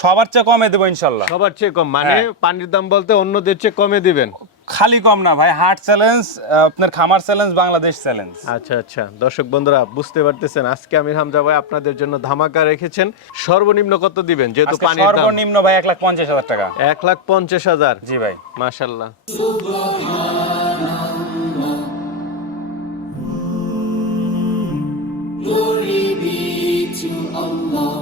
সবার চেয়ে কমে দেবো ইনশাল্লাহ। সবার চেয়ে কম মানে হ্যাঁ। পানির দাম বলতে অন্যদের চেয়ে কমে দিবেন? খালি কম না ভাই হার্ট চ্যালেঞ্জ আপনার খামার চ্যালেঞ্জ বাংলাদেশ চ্যালেঞ্জ আচ্ছা আচ্ছা। দর্শক বন্ধুরা বুঝতে পারতেছেন আজকে আমির হামজা ভাই আপনাদের জন্য ধামাকা রেখেছেন। সর্বনিম্ন কত দিবেন? যেহেতু পানির দাম। সর্বনিম্ন ভাই এক লাখ পঞ্চাশ হাজার টাকা। এক লাখ পঞ্চাশ হাজার? জি ভাই। মাশাল্লাহ Glory be to Allah.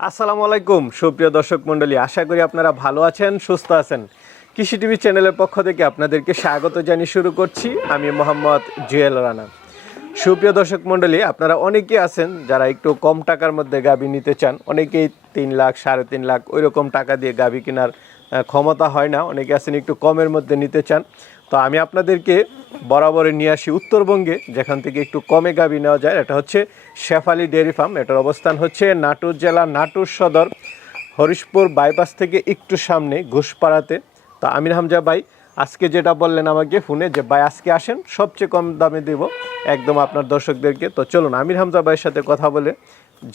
আসসালামু আলাইকুম, সুপ্রিয় দর্শক মণ্ডলী, আশা করি আপনারা ভালো আছেন, সুস্থ আছেন। কৃষি টিভি চ্যানেলের পক্ষ থেকে আপনাদেরকে স্বাগত জানিয়ে শুরু করছি। আমি মোহাম্মদ জুয়েল রানা। সুপ্রিয় দর্শক মণ্ডলী, আপনারা অনেকেই আছেন যারা একটু কম টাকার মধ্যে গাবি নিতে চান। অনেকেই তিন লাখ, সাড়ে তিন লাখ ওই রকম টাকা দিয়ে গাবি কেনার ক্ষমতা হয় না। অনেকে আছেন একটু কমের মধ্যে নিতে চান। তো আমি আপনাদেরকে বরাবরে নিয়ে আসি উত্তরবঙ্গে যেখান থেকে একটু কমে গাবি নেওয়া যায়। এটা হচ্ছে শেফালি ডেয়ারি ফার্ম। এটার অবস্থান হচ্ছে নাটোর জেলা নাটোর সদর হরিশপুর বাইপাস থেকে একটু সামনে ঘুষপাড়াতে। তো আমির হামজা ভাই আজকে যেটা বললেন আমাকে ফোনে যে ভাই আজকে আসেন সবচেয়ে কম দামে দেব একদম আপনার দর্শকদেরকে। তো চলুন আমির হামজা ভাইয়ের সাথে কথা বলে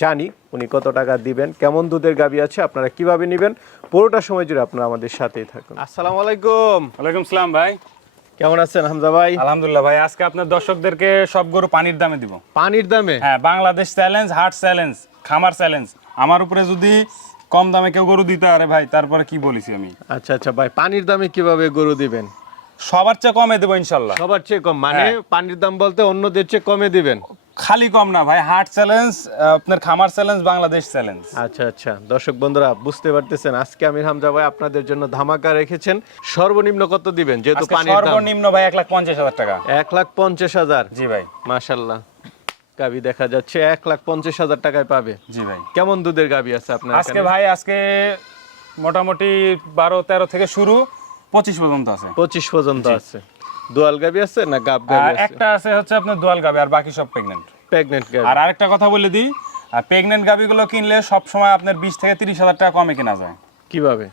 জানি উনি কত টাকা দিবেন কেমন দুধের গাবি আছে আপনারা কীভাবে নেবেন? পুরোটা সময় জুড়ে আপনারা আমাদের সাথেই থাকুন। আসসালামু আলাইকুম। ওয়ালাইকুম সালাম ভাই। কেমন আছেন হামজা ভাই? আলহামদুলিল্লাহ ভাই আজকে আপনার দর্শকদেরকে সব গরু পানির দামে দিব। পানির দামে? হ্যাঁ বাংলাদেশ চ্যালেঞ্জ হার্ট চ্যালেঞ্জ খামার চ্যালেঞ্জ আমার উপরে যদি কম দামে কেউ গরু দিতে পারে ভাই তারপরে কি বলেছি আমি? আচ্ছা আচ্ছা ভাই পানির দামে কীভাবে গরু দিবেন? সবার চেয়ে কমে দেবো ইনশাল্লাহ। সবার চেয়ে কম মানে হ্যাঁ। পানির দাম বলতে অন্যদের চেয়ে কমে দিবেন? খালি কম না ভাই হার্ট চ্যালেঞ্জ আপনার খামার চ্যালেঞ্জ বাংলাদেশ চ্যালেঞ্জ। আচ্ছা আচ্ছা। দর্শক বন্ধুরা বুঝতে পারতেছেন আজকে আমির হামজা ভাই আপনাদের জন্য ধামাকা রেখেছেন। সর্বনিম্ন কত দিবেন যেহেতু পানির দাম? সর্বনিম্ন ভাই এক লাখ পঞ্চাশ হাজার টাকা। এক লাখ পঞ্চাশ হাজার? জি ভাই। মাশাল্লাহ। গাবি দেখা যাচ্ছে এক লাখ পঞ্চাশ হাজার টাকায় পাবে। জি ভাই। কেমন দুধের গাবি আছে আপনার আজকে ভাই আজকে মোটামুটি বারো তেরো থেকে শুরু পঁচিশ পর্যন্ত আছে। পঁচিশ পর্যন্ত আছে। দোয়াল গাবি আছে না গাব গাবি আছে? একটা আছে হচ্ছে আপনার দোয়াল গাবি আর বাকি সব প্রেগনেন্ট প্রেগনেন্ট গাবি। আর আরেকটা কথা বলে দিই প্রেগনেন্ট গাবিগুলো কিনলে সব সময় আপনার বিশ থেকে তিরিশ হাজার টাকা কমে কেনা যায়। কীভাবে?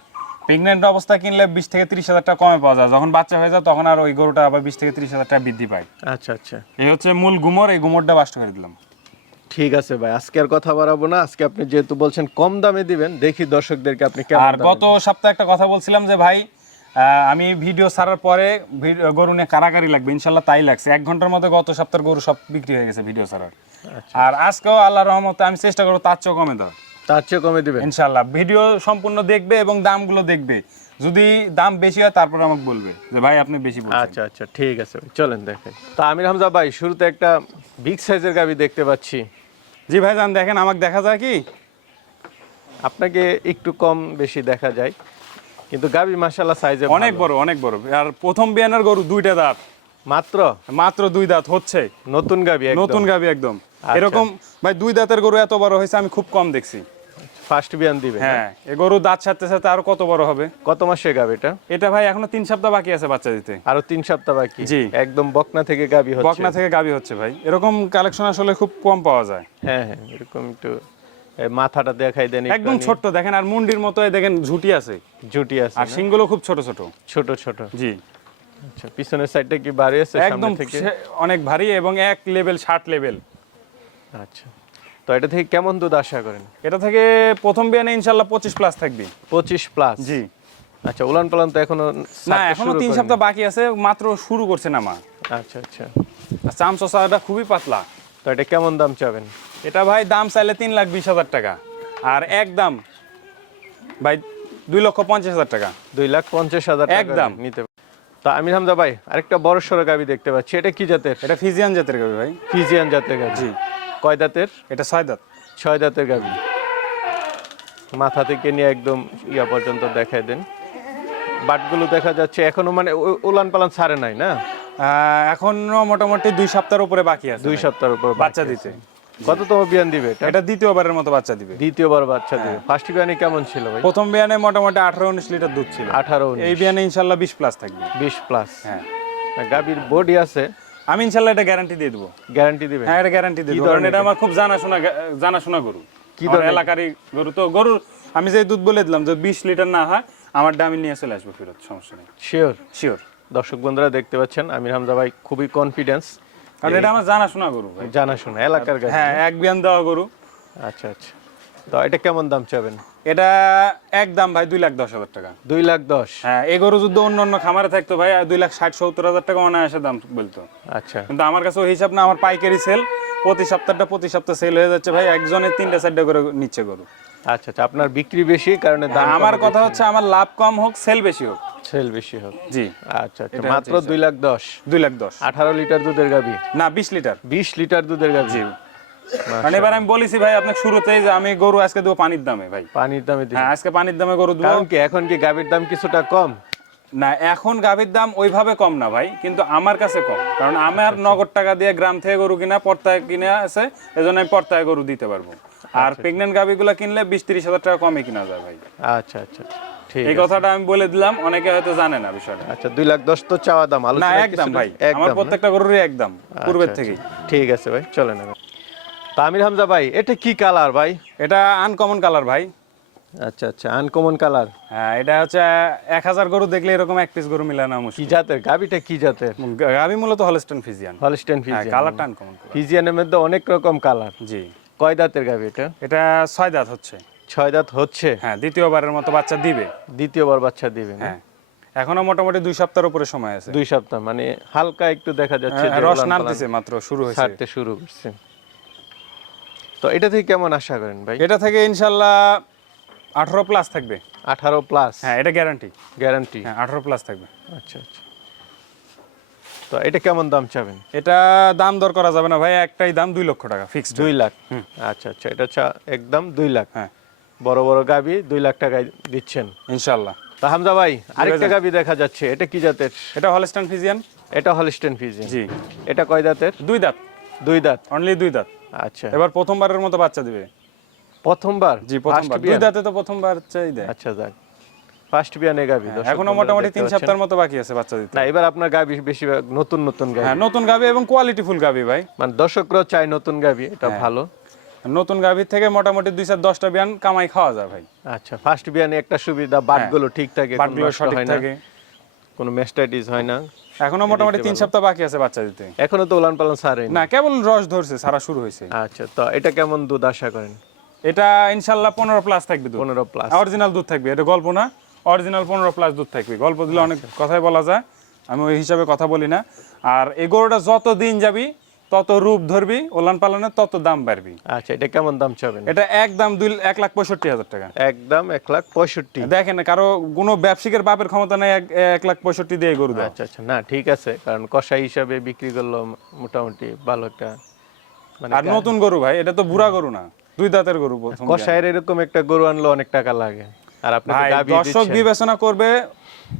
প্রেগনেন্ট অবস্থা কিনলে বিশ থেকে তিরিশ হাজার টাকা কমে পাওয়া যায়। যখন বাচ্চা হয়ে যায় তখন আর ওই গরুটা আবার বিশ থেকে তিরিশ হাজার টাকা বৃদ্ধি পায়। আচ্ছা আচ্ছা। এই হচ্ছে মূল গুমর এই গুমরটা বাস্ট করে দিলাম। ঠিক আছে ভাই আজকে আর কথা বাড়াবো না। আজকে আপনি যেহেতু বলছেন কম দামে দিবেন দেখি দর্শকদেরকে আপনি কেমন আর গত সপ্তাহে একটা কথা বলছিলাম যে ভাই আমি ভিডিও ছাড়ার পরে গরু নিয়ে কারাকারি লাগবে ইনশাল্লাহ তাই লাগছে। এক ঘণ্টার মধ্যে গত সপ্তাহের গরু সব বিক্রি হয়ে গেছে ভিডিও ছাড়ার। আচ্ছা। আর আজকেও আল্লাহ রহমতে আমি চেষ্টা করব তার চেয়েও কমে দাও তার চেয়ে কমে দেবে ইনশাল্লাহ। ভিডিও সম্পূর্ণ দেখবে এবং দামগুলো দেখবে। যদি দাম বেশি হয় তারপর আমাকে বলবে যে ভাই আপনি বেশি বলছেন। আচ্ছা আচ্ছা ঠিক আছে। চলেন দেখেন। তা আমির হামজা ভাই শুরুতে একটা বিগ সাইজের গাবি দেখতে পাচ্ছি। জি ভাই যান দেখেন আমাকে দেখা যায় কি? আপনাকে একটু কম বেশি দেখা যায়। কিন্তু গাবি মাশাল্লাহ সাইজে অনেক বড় অনেক বড়। আর প্রথম বিয়ানের গরু দুইটা দাঁত। মাত্র? মাত্র দুই দাঁত হচ্ছে। নতুন গাবি নতুন গাবি একদম। আচ্ছা। এরকম ভাই দুই দাঁতের গরু এত বড় হয়েছে আমি খুব কম দেখছি। ফার্স্ট বিয়ান দিবে হ্যাঁ? এ গরু দাঁত সাথে সাথে আরও কত বড় হবে? কত মাসে গাবিটা এটা? এটা ভাই এখনও তিন সপ্তাহ বাকি আছে বাচ্চা দিতে। আরও তিন সপ্তাহ বাকি? জি। একদম বকনা থেকে গাবি হচ্ছে। বকনা থেকে গাবি হচ্ছে ভাই। এরকম কালেকশন আসলে খুব কম পাওয়া যায়। হ্যাঁ হ্যাঁ এরকম একটু মাথাটা দেখাই দেন একদম। ছোট্ট দেখেন আর মুন্ডির মতো দেখেন ঝুটি আছে। জুটি আছে আর শিংগুলো খুব ছোট ছোট। ছোট ছোট। জি। আচ্ছা পিছনের সাইডটা কি বাড়ি আছে একদম থেকে? অনেক ভারী এবং এক লেভেল ষাট লেভেল আচ্ছা। তো এটা থেকে কেমন দুধ আশা করেন? এটা থেকে প্রথম বিয়ানে ইনশাল্লাহ পঁচিশ প্লাস থাকবে। পঁচিশ প্লাস জি। আচ্ছা উলান পালান তো এখনও না এখনও তিন সপ্তাহ বাকি আছে মাত্র শুরু করছে না মা। আচ্ছা আচ্ছা। আর চাম চষাটা খুবই পাতলা। তো এটা কেমন দাম চাবেন? এটা ভাই দাম চাইলে তিন লাখ বিশ হাজার টাকা। আর এক দাম ভাই দুই লক্ষ পঞ্চাশ হাজার টাকা। দুই লাখ পঞ্চাশ হাজার টাকা একদম। নিতে। তা আমির হামজা ভাই আরেকটা বড় সড়ো গাবি দেখতে পাচ্ছি। এটা কি জাতের? এটা ফিজিয়ান জাতের গাবি ভাই। ফিজিয়ান জাতের গাবি। জি। কয় দাঁতের? এটা ছয় দাঁত। ছয় দাঁতের গাবি। মাথা থেকে নিয়ে একদম ইয়া পর্যন্ত দেখায় দেন। বাটগুলো দেখা যাচ্ছে এখনও মানে উলান পালান ছাড়ে নাই না? এখনও মোটামুটি দুই সপ্তাহের উপরে বাকি আছে দুই। সপ্তাহের উপর বাচ্চা। দিতে। কততম বিয়ান দিবে? এটা দ্বিতীয়বারের মতো বাচ্চা দিবে। দ্বিতীয়বার বাচ্চা দিবে। ফার্স্ট বিয়ানে কেমন ছিল ভাই? প্রথম বিয়ানে মোটামুটি আঠারো উনিশ লিটার দুধ ছিল। আঠারো এই বিয়ানে ইনশাল্লাহ বিশ প্লাস থাকবে। বিশ প্লাস হ্যাঁ। গাবির বডি আছে। আমি ইনশাল্লাহ এটা গ্যারান্টি দিয়ে দেবো। গ্যারান্টি দিবেন হ্যাঁ এটা গ্যারান্টি দিয়ে দেবো। কারণ এটা আমার খুব জানাশোনা জানাশোনা গরু। কি ধরনের? এলাকারই গরু। তো গরুর আমি যে দুধ বলে দিলাম যে বিশ লিটার না হয় আমার দামি নিয়ে চলে আসব ফেরত সমস্যা নেই। শিওর শিওর দর্শক বন্ধুরা দেখতে পাচ্ছেন আমির হামজা ভাই খুবই কনফিডেন্স কারণ এটা আমার জানাশোনা গরু জানাশোনা এলাকার হ্যাঁ এক বিয়ান দেওয়া গরু। আচ্ছা আচ্ছা। তো এটা কেমন দাম চাবেন? এটা একদম ভাই দুই লাখ দশ হাজার টাকা। দুই লাখ দশ? হ্যাঁ এই গরু যদি অন্য অন্য খামারে থাকতো ভাই দুই লাখ ষাট সত্তর হাজার টাকা অনায়াসে দাম বলতো। আচ্ছা। কিন্তু আমার কাছে ওই হিসাব না আমার পাইকারি সেল প্রতি সপ্তাহটা প্রতি সপ্তাহ সেল হয়ে যাচ্ছে ভাই একজনের তিনটা চারটা করে নিচ্ছে গরু। আচ্ছা আচ্ছা আপনার বিক্রি বেশি কারণে দাম আমার কথা হচ্ছে আমার লাভ কম হোক সেল বেশি হোক। সেল বেশি জি। আচ্ছা আচ্ছা মাত্র দুই লাখ দশ। দুই লাখ দশ। আঠারো লিটার দুধের না বিশ লিটার। বিশ লিটার দুধের জি। কারণ এবার আমি বলেছি ভাই আপনাকে শুরুতেই যে আমি গরু আজকে দেবো পানির দামে ভাই। পানির দামে হ্যাঁ আজকে পানির দামে গরু দেবো। কি এখন কি গাবির দাম কিছুটা কম? না এখন গাভীর দাম ওইভাবে কম না ভাই কিন্তু আমার কাছে কম। কারণ আমার নগদ টাকা দিয়ে গ্রাম থেকে গরু কিনা পর্তায় কিনে আছে এজন্য আমি পর্তায় গরু দিতে পারব। আর প্রেগনেন্ট গাভীগুলো কিনলে বিশ তিরিশ হাজার টাকা কমে কিনা যায় ভাই। আচ্ছা আচ্ছা। এই কথাটা আমি বলে দিলাম অনেকে হয়তো জানে না বিষয়টা। আচ্ছা দুই লাখ দশ তো চাওয়া দাম না একদম ভাই আমার প্রত্যেকটা গরুরই একদম পূর্বের আচ্ছা, থেকেই। আচ্ছা। ঠিক আছে ভাই চলেন এবার। তা আমির হামজা ভাই এটা কি কালার ভাই? এটা আনকমন কালার ভাই। আচ্ছা আচ্ছা আনকমন কালার। হ্যাঁ এটা হচ্ছে এক হাজার গরু দেখলে এরকম এক পিস গরু মিলানো কি জাতের? গাবিটা কি জাতের? আমি মূলত হলস্টন ফিজিয়ান হলস্টেন ফিজিয়ান কালারটা আনকমন ফিজিয়ানের মধ্যে অনেক রকম কালার। জি। কয় দাঁতের গাবি এটা? এটা ছয় দাঁত হচ্ছে। ছয় দাঁত হচ্ছে। হ্যাঁ দ্বিতীয়বারের মতো বাচ্চা দিবে। দ্বিতীয়বার বাচ্চা দিবেন হ্যাঁ। এখনও মোটামুটি দুই সপ্তাহের উপরে সময় আছে। দুই সপ্তাহ মানে হালকা একটু দেখা যাচ্ছে হ্যাঁ, রস নামতেছে মাত্র শুরু হয়েছে। ছাড়তে শুরু করছে। তো এটা থেকে কেমন আশা করেন ভাই? এটা থেকে ইনশাল্লাহ আঠারো প্লাস থাকবে। আঠারো প্লাস? হ্যাঁ এটা গ্যারান্টি। গ্যারান্টি? হ্যাঁ আঠারো প্লাস থাকবে। আচ্ছা আচ্ছা। তো এটা কেমন দাম চাবেন? এটা দাম দর করা যাবে না ভাই একটাই দাম দুই লক্ষ টাকা ফিক্সড দুই লাখ? আচ্ছা আচ্ছা এটা একদম দুই লাখ। হ্যাঁ। বড় বড় গাবি দুই লাখ টাকায় দিচ্ছেন। ইনশাল্লাহ তা হামজা ভাই আরেকটা গাবি দেখা যাচ্ছে এটা কি জাতের? এটা হলস্টান ফিজিয়ান এটা হলিস্টেন ফিজি জি। এটা কয় দাঁতের? দুই দাঁত। দুই দাঁত। অনলি দুই দাঁত। আচ্ছা। এবার প্রথমবারের মতো বাচ্চা দিবে। প্রথমবার? জি প্রথমবার। দুই দাঁতে তো প্রথমবার চাই দেয়। আচ্ছা যাক। ফার্স্ট বিয়ানে গাবি এখনও মোটামুটি তিন সপ্তাহের মতো বাকি আছে বাচ্চা দিতে। না এবার আপনার গাবি বেশিরভাগ নতুন নতুন গাবি। হ্যাঁ নতুন গাবি এবং কোয়ালিটি ফুল গাবি ভাই। মানে দর্শকরাও চায় নতুন গাবি এটা হ্যাঁ। ভালো। নতুন গাভীর থেকে মোটামুটি দুই চার দশটা বিয়ান কামাই খাওয়া যায় ভাই। আচ্ছা ফার্স্ট বিয়ানে একটা সুবিধা বাটগুলো ঠিক থাকে বাটগুলো সঠিক থাকে। কোনো মেস্টাইটিস হয় না। এখনও মোটামুটি তিন সপ্তাহ বাকি আছে বাচ্চা দিতে। এখনও তো উলান পালন সারে না কেবল রস ধরছে সারা শুরু হয়েছে। আচ্ছা তো এটা কেমন দুধ আশা করেন? এটা ইনশাল্লাহ পনেরো প্লাস থাকবে দুধ। পনেরো প্লাস অরিজিনাল দুধ থাকবে এটা গল্প না। অরিজিনাল পনেরো প্লাস দুধ থাকবে। গল্প দিলে অনেক কথাই বলা যায় আমি ওই হিসাবে কথা বলি না। আর এই গরুটা যত দিন যাবি তত রূপ ধরবি ওলান পালনের তত দাম বাড়বি। আচ্ছা এটা কেমন দাম চাবেন? এটা একদম দুই এক লাখ পঁয়ষট্টি হাজার টাকা। একদম এক লাখ পঁয়ষট্টি। দেখেন কারও কোনো ব্যবসায়িকের বাপের ক্ষমতা নেই এক- এক লাখ পঁয়ষট্টি দিয়ে গরু আচ্ছা আচ্ছা না ঠিক আছে কারণ কষাই হিসাবে বিক্রি করল মোটামুটি ভালো একটা মানে আর নতুন গরু ভাই এটা তো বুড়া গরু না দুই দাঁতের গরু কষাইয়ের এরকম একটা গরু আনলে অনেক টাকা লাগে আর আপনি দর্শক বিবেচনা করবে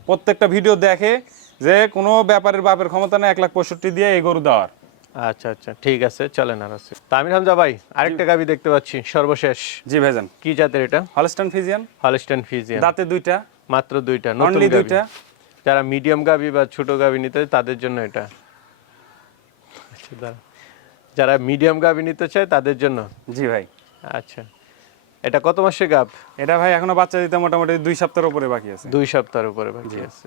প্রত্যেকটা ভিডিও দেখে যে কোনো ব্যাপারের বাপের ক্ষমতা নেই এক লাখ পঁয়ষট্টি দিয়ে এই গরু দেওয়ার। আচ্ছা আচ্ছা ঠিক আছে চলেন আর আছে তামির হামজা ভাই আরেকটা গাবি দেখতে পাচ্ছি সর্বশেষ। জি ভাইজান। কি জাতের এটা? হলস্টান ফিজিয়ান হলস্টেন ফিজিয়ান দাঁতে দুইটা। মাত্র দুইটা নতুন দুইটা। যারা মিডিয়াম গাবি বা ছোট গাবি নিতে তাদের জন্য এটা। আচ্ছা। যারা মিডিয়াম গাবি নিতে চায় তাদের জন্য। জি ভাই। আচ্ছা। এটা কত মাসে গাব? এটা ভাই এখনও বাচ্চা দিতে মোটামুটি দুই সপ্তাহের উপরে বাকি আছে। দুই সপ্তাহের উপরে বাকি আছে।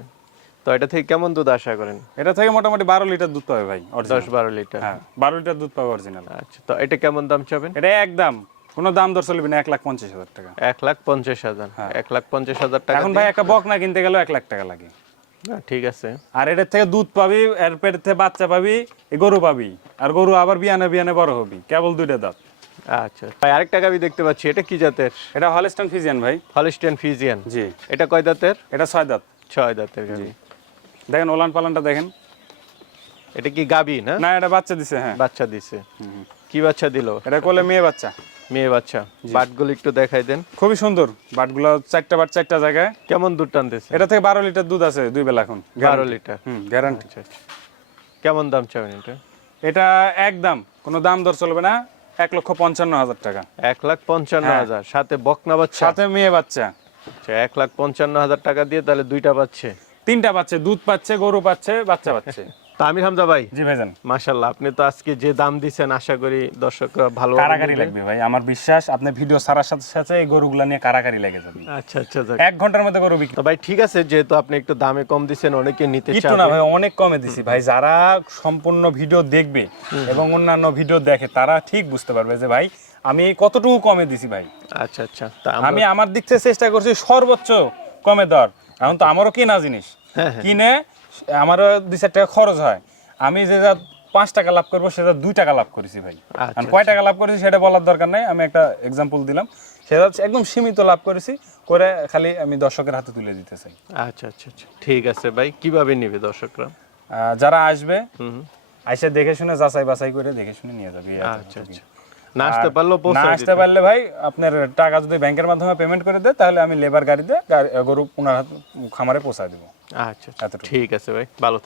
তো এটা থেকে কেমন দুধ আশা করেন? এটা থেকে মোটামুটি বারো লিটার দুধ পাবে ভাই দশ বারো লিটার। হ্যাঁ বারো লিটার দুধ পাবে অরিজিনাল আচ্ছা তো এটা কেমন দাম চাবেন? এটা একদম কোনো দাম দর চলবে না এক লাখ পঞ্চাশ হাজার টাকা। এক লাখ পঞ্চাশ হাজার। এক লাখ পঞ্চাশ হাজার টাকা হ্যাঁ। এখন ভাই একটা বক না কিনতে গেলেও এক লাখ টাকা লাগে। না ঠিক আছে। আর এটার থেকে দুধ পাবি এর পেট থেকে বাচ্চা পাবি গরু পাবি। আর গরু আবার বিয়ানে বিয়ানে বড় হবি কেবল দুইটা দাঁত। আচ্ছা ভাই আরেকটা গাবি দেখতে পাচ্ছি এটা কি জাতের? এটা হলস্টান ফিজিয়ান ভাই। হলিস্টেন ফিজিয়ান জি। এটা কয় দাঁতের? এটা ছয় দাঁত। ছয় দাঁতের গাবি। দেখেন ওলান পালানটা দেখেন। এটা কি গাবি না? না এটা বাচ্চা দিছে হ্যাঁ। বাচ্চা দিছে। কি বাচ্চা দিল? এটা কোলে মেয়ে বাচ্চা। মেয়ে বাচ্চা। বাটগুলো একটু দেখাই দেন। খুবই সুন্দর। বাটগুলো চারটা বাট চারটা জায়গায়। কেমন দুধ টানতেছে? এটা থেকে বারো লিটার দুধ আছে দুই বেলা এখন বারো লিটার। হুম গ্যারান্টি আচ্ছা আচ্ছা। কেমন দাম চাবেন এটা? এটা একদম কোনো দাম দর চলবে না। এক লক্ষ পঞ্চান্ন হাজার টাকা। এক লাখ পঞ্চান্ন হ্যাঁ। হাজার। সাথে বকনা বাচ্চা? সাথে মেয়ে বাচ্চা। আচ্ছা এক লাখ পঞ্চান্ন হাজার টাকা দিয়ে তাহলে দুইটা পাচ্ছে তিনটা পাচ্ছে দুধ পাচ্ছে গরু পাচ্ছে বাচ্চা পাচ্ছে। তো আমির হামজা ভাই। জি ভাইজান। মাশাল্লাহ আপনি তো আজকে যে দাম দিচ্ছেন আশা করি দর্শকরা ভালো কারাগারি লাগবে ভাই আমার বিশ্বাস আপনি ভিডিও ছাড়ার সাথে সাথে এই গরুগুলা নিয়ে কারাগারি লেগে যাবে। আচ্ছা আচ্ছা। এক ঘণ্টার মধ্যে গরু বিক্রি তো ভাই ঠিক আছে যেহেতু আপনি একটু দামে কম দিচ্ছেন অনেকে নিতে একটু না ভাই অনেক কমে দিছি। ভাই যারা সম্পূর্ণ ভিডিও দেখবে এবং অন্যান্য ভিডিও দেখে তারা ঠিক বুঝতে পারবে যে ভাই আমি কতটুকু কমে দিছি ভাই। আচ্ছা আচ্ছা তা আমি আমার দিক থেকে চেষ্টা করছি সর্বোচ্চ কমে দেওয়ার। এখন তো আমারও কেনা জিনিস। হ্যাঁ, হ্যাঁ। কিনে আমারও দুই চার টাকা খরচ হয়। আমি যে যা পাঁচ টাকা লাভ করব সেটা দুই টাকা লাভ করেছি ভাই। আচ্ছা, কয় টাকা লাভ করেছি সেটা বলার দরকার নাই আমি একটা এক্সাম্পল দিলাম। সেটা হচ্ছে একদম সীমিত লাভ করেছি করে খালি আমি দর্শকের হাতে তুলে দিতে চাই। আচ্ছা আচ্ছা আচ্ছা। ঠিক আছে ভাই কীভাবে নিবে দর্শকরা? আহ, যারা আসবে আইসা দেখে শুনে যাচাই বাছাই করে দেখে শুনে নিয়ে যাবে আচ্ছা। আচ্ছা। না আসতে পারলেও না আসতে পারলে ভাই আপনার টাকা যদি ব্যাংকের মাধ্যমে পেমেন্ট করে দেয় তাহলে আমি লেবার গাড়িতে দিয়ে গরু ওনার খামারে পৌঁছায় দেবো। আচ্ছা আচ্ছা। ঠিক আছে ভাই ভালো।